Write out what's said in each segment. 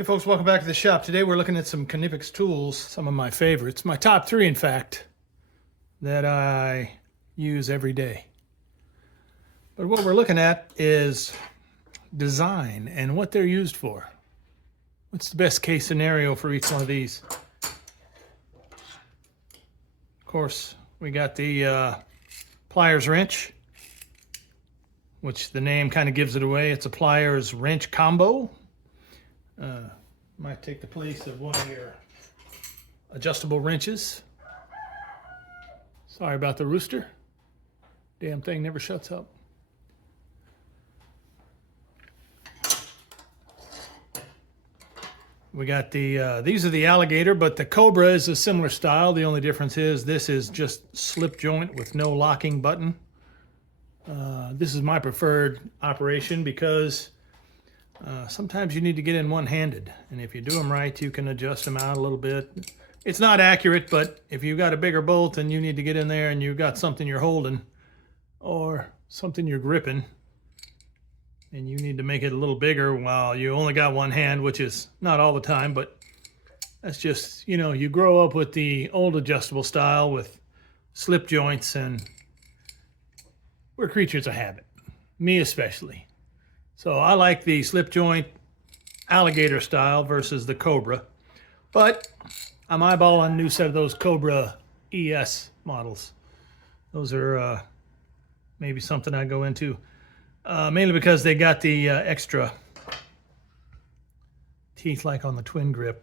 Hey folks, welcome back to the shop. Today we're looking at some Knipex tools, some of my favorites, my top three in fact, that I use every day. But what we're looking at is design and what they're used for. What's the best case scenario for each one of these? Of course, we got the Pliers Wrench, which the name kind of gives it away. It's a Pliers Wrench combo. Might take the place of one of your adjustable wrenches. Sorry about the rooster. Damn thing never shuts up. We got the, these are the Alligator, but the Cobra is a similar style. The only difference is this is just slip joint with no locking button. This is my preferred operation because sometimes you need to get in one-handed, and if you do them right, you can adjust them out a little bit. It's not accurate, but if you've got a bigger bolt and you need to get in there and you've got something you're holding or something you're gripping, and you need to make it a little bigger while you only got one hand, which is not all the time, but that's just, you know, you grow up with the old adjustable style with slip joints, and we're creatures of habit, me especially. So I like the slip joint Alligator style versus the Cobra, but I'm eyeballing a new set of those Cobra ES models. Those are maybe something I go into, mainly because they got the extra teeth like on the TwinGrip,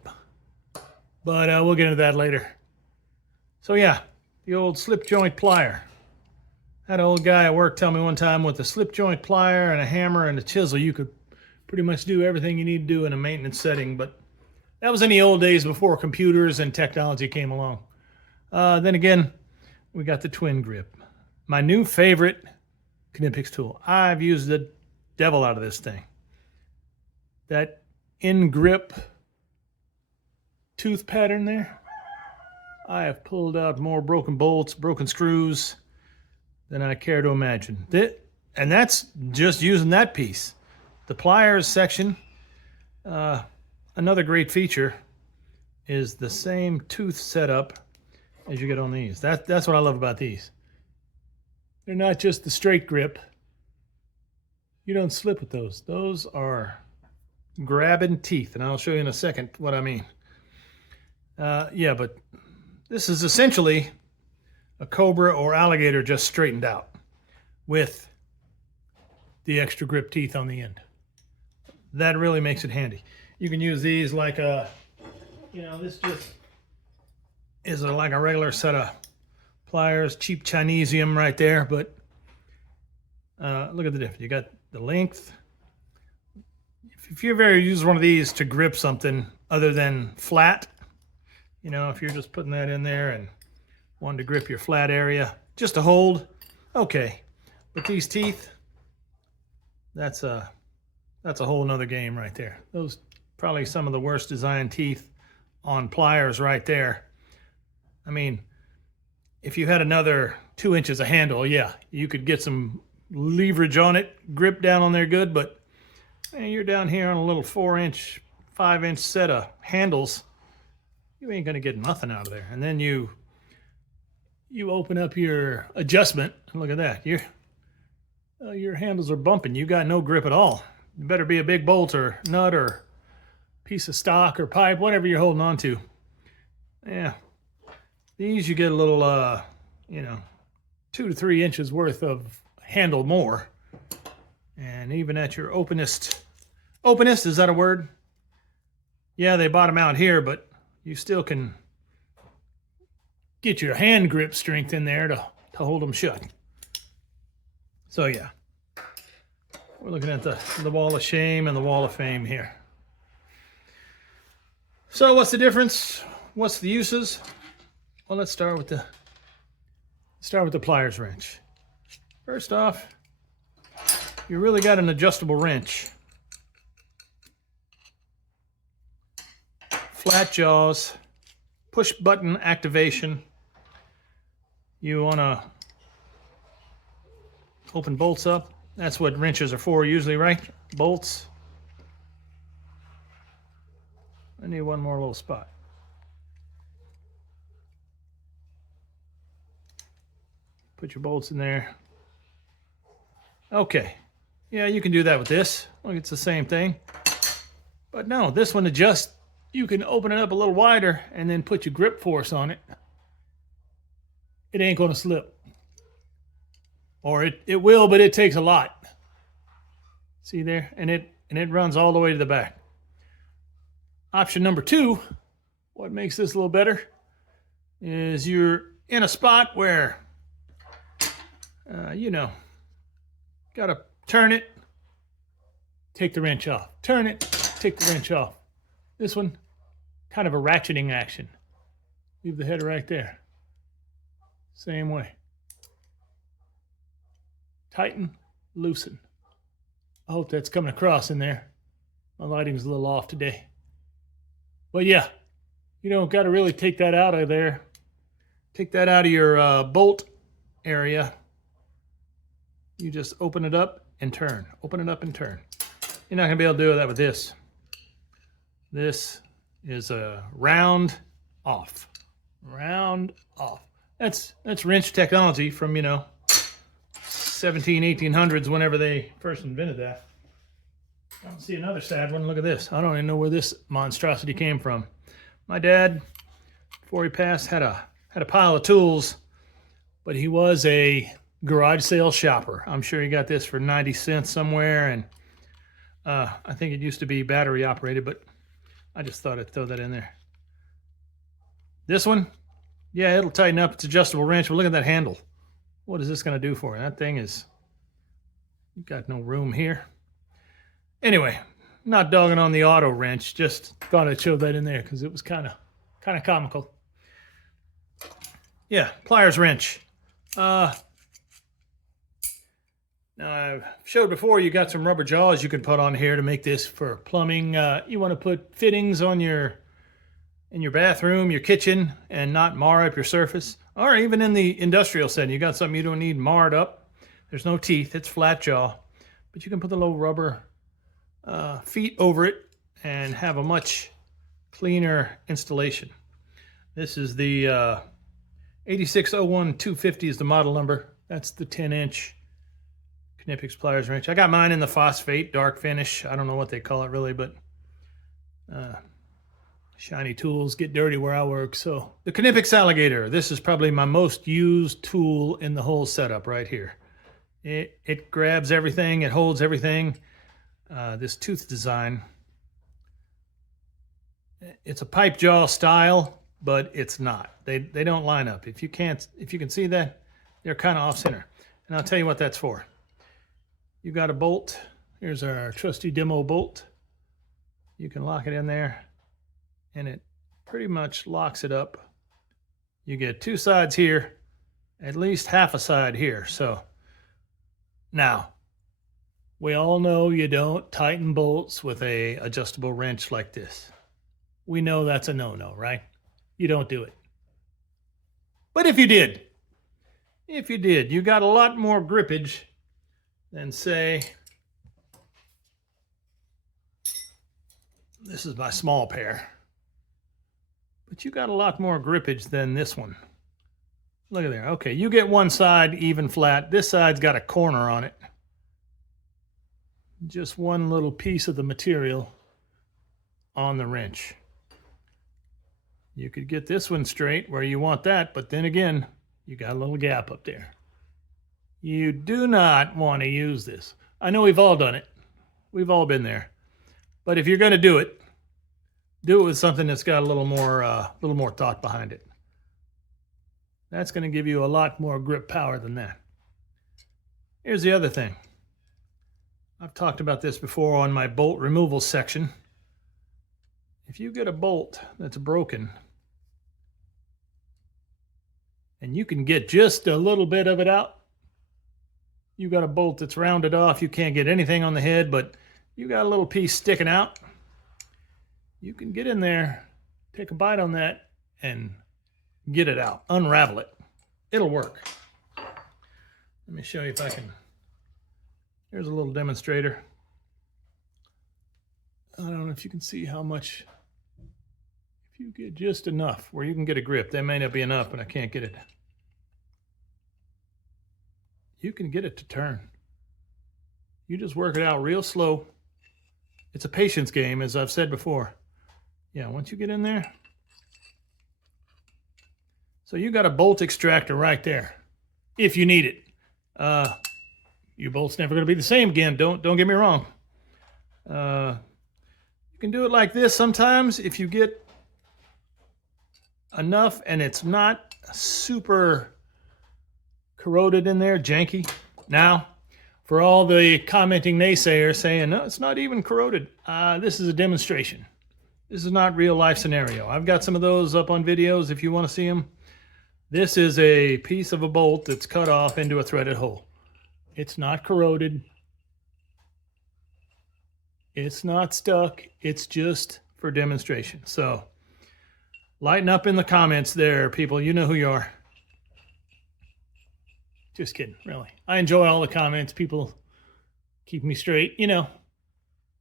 but we'll get into that later. So yeah, the old slip joint plier. Had an old guy at work tell me one time with a slip joint plier and a hammer and a chisel, you could pretty much do everything you need to do in a maintenance setting. But that was in the old days before computers and technology came along. Then again, we got the TwinGrip. My new favorite Knipex tool. I've used the devil out of this thing. That in-grip tooth pattern there. I have pulled out more broken bolts, broken screws than I care to imagine. And that's just using that piece. The pliers section, another great feature is the same tooth setup as you get on these. That's what I love about these. They're not just the straight grip. You don't slip with those. Those are grabbing teeth, and I'll show you in a second what I mean. Yeah, but this is essentially a Cobra or Alligator just straightened out with the extra grip teeth on the end. That really makes it handy. You can use these like a, you know, this just is like a regular set of pliers, cheap Chinesium right there, but look at the difference. You got the length. If you've ever used one of these to grip something other than flat, you know, if you're just putting that in there and wanted to grip your flat area, just to hold, okay. But these teeth, that's a whole nother game right there. Those probably some of the worst designed teeth on pliers right there. I mean, if you had another 2 inches of handle, yeah, you could get some leverage on it, grip down on there good, but man, you're down here on a little 4-inch, 5-inch set of handles, you ain't gonna get nothing out of there. And then you open up your adjustment, and look at that. Your handles are bumping. You got no grip at all. It better be a big bolt or nut or piece of stock or pipe, whatever you're holding on to. Yeah, these you get a little, you know, 2 to 3 inches worth of handle more. And even at your openest, is that a word? Yeah, they bottom out here, but you still can get your hand grip strength in there to hold them shut. So yeah, we're looking at the wall of shame and the wall of fame here. So what's the difference? What's the uses? Well, let's start with the Pliers wrench. First off, you really got an adjustable wrench. Flat jaws, push button activation. You want to open bolts up. That's what wrenches are for usually, right? Bolts. I need one more little spot. Put your bolts in there. Okay. Yeah, you can do that with this. Look, it's the same thing. But no, this one adjusts. You can open it up a little wider and then put your grip force on it. It ain't going to slip. Or it will, but it takes a lot. See there? And it runs all the way to the back. Option number 2, what makes this a little better, is you're in a spot where, you know, got to turn it, take the wrench off. Turn it, take the wrench off. This one, kind of a ratcheting action. Leave the header right there. Same way. Tighten, loosen. I hope that's coming across in there. My lighting's a little off today. But yeah, you don't got to really take that out of there. Take that out of your bolt area. You just open it up and turn. Open it up and turn. You're not going to be able to do that with this. This is a round off. Round off. That's wrench technology from, you know, 1800s, whenever they first invented that. I don't see another sad one. Look at this. I don't even know where this monstrosity came from. My dad, before he passed, had a pile of tools, but he was a garage sale shopper. I'm sure he got this for 90 cents somewhere, and I think it used to be battery operated, but I just thought I'd throw that in there. This one, yeah, it'll tighten up. It's adjustable wrench, but look at that handle. What is this going to do for you? That thing is, you've got no room here. Anyway, not dogging on the auto wrench, just thought I'd show that in there because it was kind of comical. Yeah, Pliers wrench. Now I've showed before, you got some rubber jaws you can put on here to make this for plumbing. You want to put fittings on in your bathroom, your kitchen, and not mar up your surface. Or even in the industrial setting, you got something you don't need marred up. There's no teeth, it's flat jaw. But you can put the little rubber feet over it and have a much cleaner installation. This is the 8601-250 is the model number. That's the 10-inch Knipex Pliers wrench. I got mine in the phosphate dark finish. I don't know what they call it really, but shiny tools get dirty where I work. So the Knipex Alligator. This is probably my most used tool in the whole setup right here. It grabs everything. It holds everything. This tooth design, it's a pipe jaw style, but it's not. They don't line up. If you can see that, they're kind of off center. And I'll tell you what that's for. You got a bolt. Here's our trusty demo bolt. You can lock it in there, and it pretty much locks it up. You get two sides here, at least half a side here. So now, we all know you don't tighten bolts with a adjustable wrench like this. We know that's a no-no, right? You don't do it. But if you did, you got a lot more grippage than, say, this is my small pair. But you got a lot more grippage than this one. Look at there. Okay, you get one side even flat. This side's got a corner on it. Just one little piece of the material on the wrench. You could get this one straight where you want that, but then again, you got a little gap up there. You do not want to use this. I know we've all done it. We've all been there. But if you're going to do it with something that's got a little more thought behind it. That's going to give you a lot more grip power than that. Here's the other thing. I've talked about this before on my bolt removal section. If you get a bolt that's broken, and you can get just a little bit of it out, you got a bolt that's rounded off, you can't get anything on the head, but you got a little piece sticking out, you can get in there, take a bite on that, and get it out, unravel it. It'll work. Let me show you if I can. Here's a little demonstrator. I don't know if you can see how much If you get just enough where you can get a grip, that may not be enough, but I can't get it. You can get it to turn. You just work it out real slow. It's a patience game, as I've said before. Yeah, once you get in there. So you got a bolt extractor right there, if you need it. Your bolt's never going to be the same again. Don't get me wrong. You can do it like this sometimes if you get enough and it's not super corroded in there, janky. Now, for all the commenting naysayers saying, no, it's not even corroded. This is a demonstration. This is not real life scenario. I've got some of those up on videos if you want to see them. This is a piece of a bolt that's cut off into a threaded hole. It's not corroded. It's not stuck. It's just for demonstration. So lighten up in the comments there, people. You know who you are. Just kidding, really. I enjoy all the comments. People keep me straight. You know,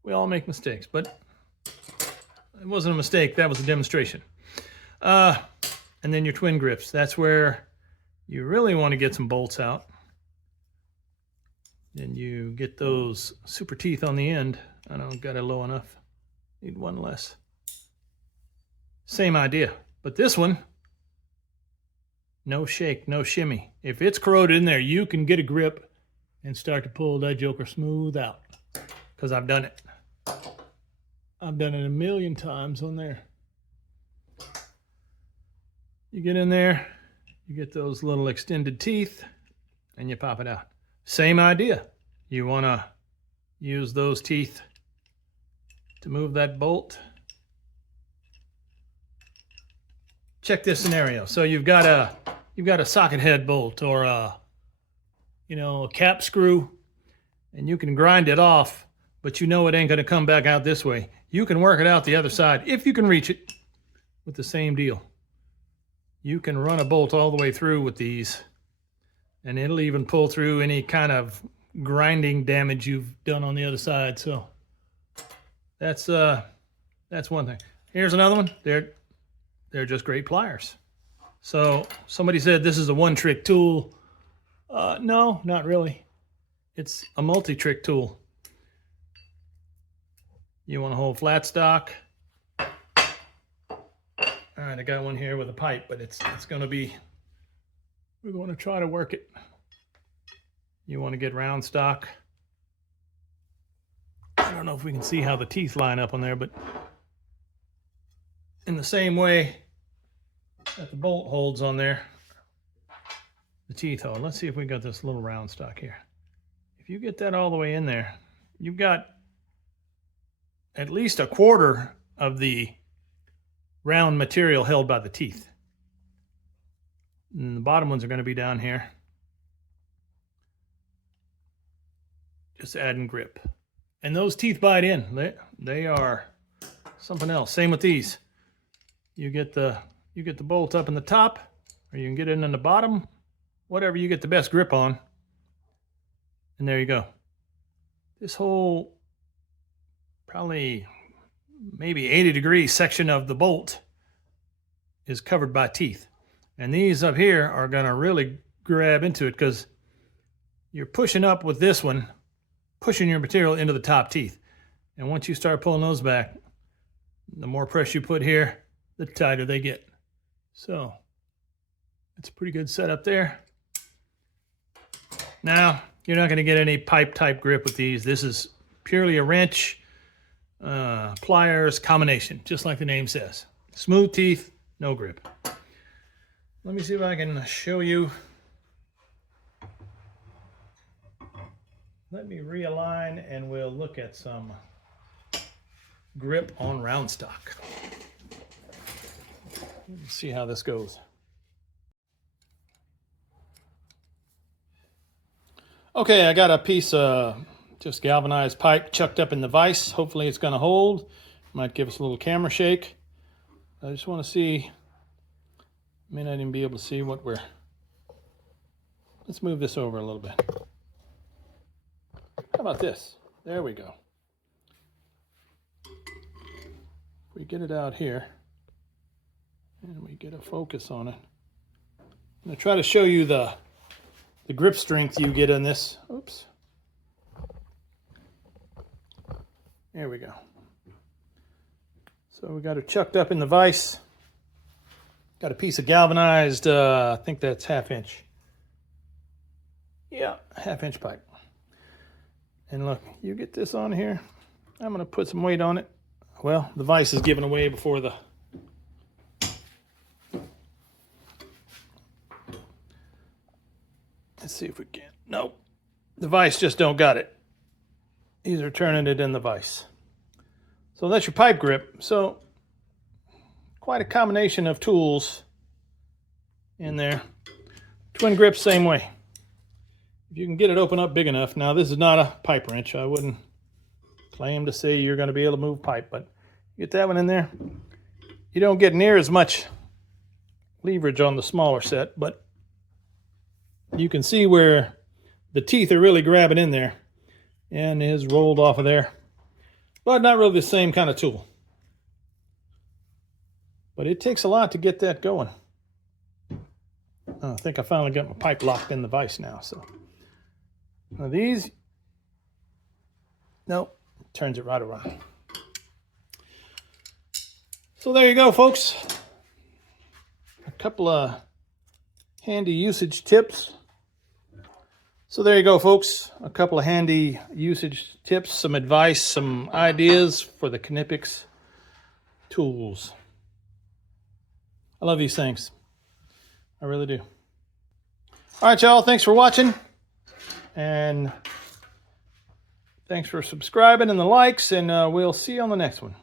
we all make mistakes, but it wasn't a mistake. That was a demonstration. And then your twin grips. That's where you really want to get some bolts out. Then you get those super teeth on the end. I don't got it low enough. Need one less. Same idea. But this one, no shake, no shimmy. If it's corroded in there, you can get a grip and start to pull that joker smooth out. Because I've done it. I've done it a million times on there. You get in there, you get those little extended teeth, and you pop it out. Same idea. You want to use those teeth to move that bolt. Check this scenario. So you've got a socket head bolt or a cap screw, and you can grind it off, but you know it ain't going to come back out this way. You can work it out the other side if you can reach it with the same deal. You can run a bolt all the way through with these, and it'll even pull through any kind of grinding damage you've done on the other side. So that's one thing. Here's another one. They're just great pliers. So somebody said this is a one-trick tool. No, not really. It's a multi-trick tool. You want to hold flat stock. All right, I got one here with a pipe, but it's going to be, we're going to try to work it. You want to get round stock. I don't know if we can see how the teeth line up on there, but in the same way that the bolt holds on there, the teeth hold. Let's see if we got this little round stock here. If you get that all the way in there, you've got at least a quarter of the round material held by the teeth. And the bottom ones are going to be down here. Just adding grip. And those teeth bite in. They are something else. Same with these. You get the bolt up in the top, or you can get it in the bottom, whatever you get the best grip on. And there you go. This whole probably maybe 80-degree section of the bolt is covered by teeth. And these up here are going to really grab into it because you're pushing up with this one, pushing your material into the top teeth. And once you start pulling those back, the more pressure you put here, the tighter they get. So it's a pretty good setup there. Now, you're not going to get any pipe type grip with these. This is purely a wrench, pliers combination, just like the name says. Smooth teeth, no grip. Let me see if I can show you. Let me realign and we'll look at some grip on round stock. Let's see how this goes. Okay, I got a piece of just galvanized pipe chucked up in the vise. Hopefully it's going to hold. Might give us a little camera shake. I just want to see. May not even be able to see what we're. Let's move this over a little bit. How about this? There we go. If we get it out here. And we get a focus on it. I'm going to try to show you the grip strength you get in this. Oops. There we go. So we got her chucked up in the vise. Got a piece of galvanized, I think that's 1/2 inch. Yeah, 1/2 inch pipe. And look, you get this on here. I'm going to put some weight on it. Well, the vise is giving away before the... Let's see if we can. Nope. The vise just don't got it. These are turning it in the vise. So that's your pipe grip. So quite a combination of tools in there. Twin grip, same way. If you can get it open up big enough. Now this is not a pipe wrench. I wouldn't claim to say you're going to be able to move pipe, but get that one in there. You don't get near as much leverage on the smaller set, but you can see where the teeth are really grabbing in there and is rolled off of there. But not really the same kind of tool. But it takes a lot to get that going. I think I finally got my pipe locked in the vise now. So now these, nope, turns it right around. So there you go, folks. A couple of handy usage tips. So there you go, folks. A couple of handy usage tips, some advice, some ideas for the Knipex tools. I love these things. I really do. All right, y'all. Thanks for watching. And thanks for subscribing and the likes. And we'll see you on the next one.